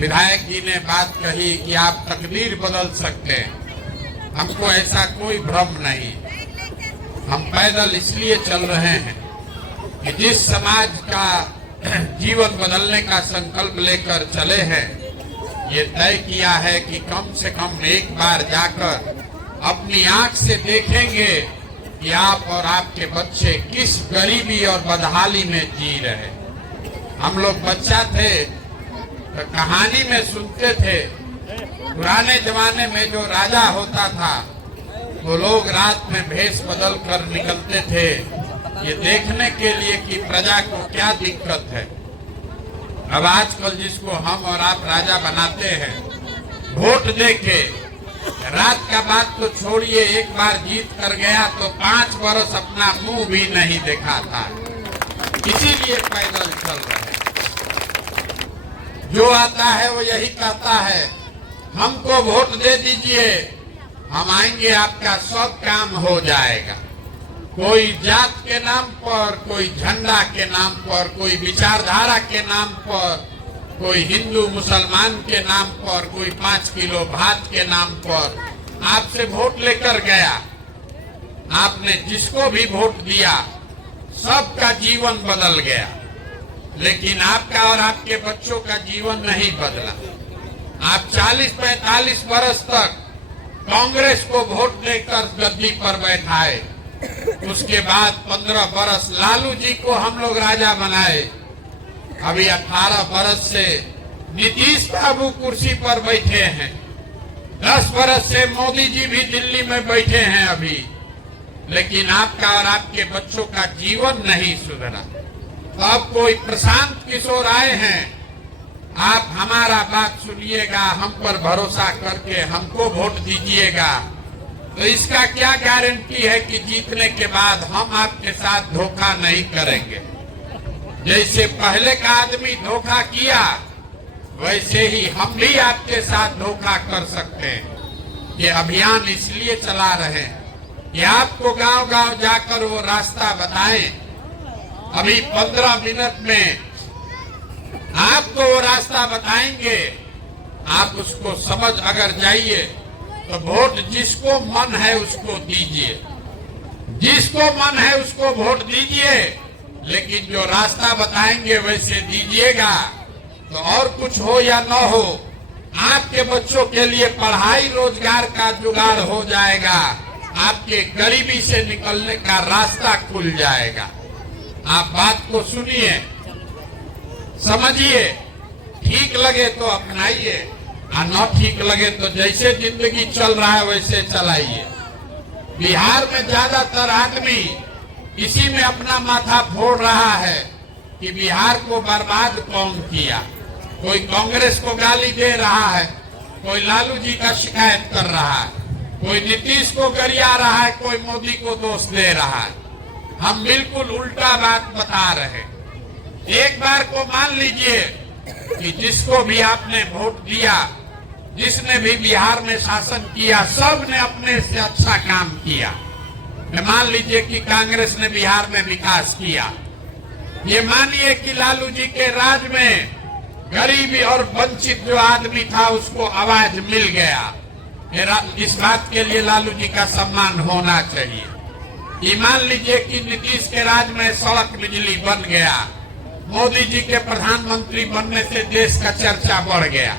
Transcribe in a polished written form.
विधायक जी ने बात कही कि आप तकदीर बदल सकते हैं, हमको ऐसा कोई भ्रम नहीं। हम पैदल इसलिए चल रहे हैं कि जिस समाज का जीवन बदलने का संकल्प लेकर चले हैं, ये तय किया है कि कम से कम एक बार जाकर अपनी आंख से देखेंगे कि आप और आपके बच्चे किस गरीबी और बदहाली में जी रहे। हम लोग बच्चा थे तो कहानी में सुनते थे, पुराने जमाने में जो राजा होता था वो लोग रात में भेष बदल कर निकलते थे ये देखने के लिए कि प्रजा को क्या दिक्कत है। अब आजकल जिसको हम और आप राजा बनाते हैं, वोट देके रात का बात तो छोड़िए, एक बार जीत कर गया तो 5 वर्ष अपना मुंह भी नहीं दिखाता, इसीलिए पैदल चल रहे हैं। जो आता है वो यही कहता है, हमको वोट दे दीजिए, हम आएंगे, आपका सब काम हो जाएगा। कोई जात के नाम पर, कोई झंडा के नाम पर, कोई विचारधारा के नाम पर, कोई हिंदू मुसलमान के नाम पर, कोई 5 किलो भात के नाम पर आपसे वोट लेकर गया। आपने जिसको भी वोट दिया सबका जीवन बदल गया, लेकिन आपका और आपके बच्चों का जीवन नहीं बदला। आप 40-45 वर्ष तक कांग्रेस को वोट देकर गद्दी पर बैठाए, उसके बाद 15 वर्ष लालू जी को हम लोग राजा बनाए। अभी 18 वर्ष से नीतीश बाबू कुर्सी पर बैठे हैं, 10 वर्ष से मोदी जी भी दिल्ली में बैठे हैं अभी, लेकिन आपका और आपके बच्चों का जीवन नहीं सुधरा। तो अब कोई प्रशांत किशोर आए हैं, आप हमारा बात सुनिएगा, हम पर भरोसा करके हमको वोट दीजिएगा, तो इसका क्या गारंटी है कि जीतने के बाद हम आपके साथ धोखा नहीं करेंगे। जैसे पहले का आदमी धोखा किया, वैसे ही हम भी आपके साथ धोखा कर सकते हैं। ये अभियान इसलिए चला रहे हैं कि आपको गांव-गांव जाकर वो रास्ता बताएं। अभी 15 मिनट में आपको वो रास्ता बताएंगे, आप उसको समझ अगर जाइए तो वोट जिसको मन है उसको दीजिए, जिसको मन है उसको वोट दीजिए, लेकिन जो रास्ता बताएंगे वैसे दीजिएगा। तो और कुछ हो या न हो, आपके बच्चों के लिए पढ़ाई रोजगार का जुगाड़ हो जाएगा, आपके गरीबी से निकलने का रास्ता खुल जाएगा। आप बात को सुनिए, समझिए, ठीक लगे तो अपनाइए, और न ठीक लगे तो जैसे जिंदगी चल रहा है वैसे चलाइए। बिहार में ज्यादातर आदमी इसी में अपना माथा फोड़ रहा है कि बिहार को बर्बाद कौन किया। कोई कांग्रेस को गाली दे रहा है, कोई लालू जी का शिकायत कर रहा है, कोई नीतीश को गरिया रहा है, कोई मोदी को दोष दे रहा है। हम बिल्कुल उल्टा बात बता रहे। एक बार को मान लीजिए कि जिसको भी आपने वोट दिया, जिसने भी बिहार में शासन किया, सब ने अपने से अच्छा काम किया। मान लीजिए कि कांग्रेस ने बिहार में विकास किया, ये मानिए कि लालू जी के राज में गरीबी और वंचित जो आदमी था उसको आवाज मिल गया। इस बात के लिए लालू जी का सम्मान होना चाहिए। ये मान लीजिए कि नीतीश के राज में सड़क बिजली बन गया, मोदी जी के प्रधानमंत्री बनने से देश का चर्चा बढ़ गया।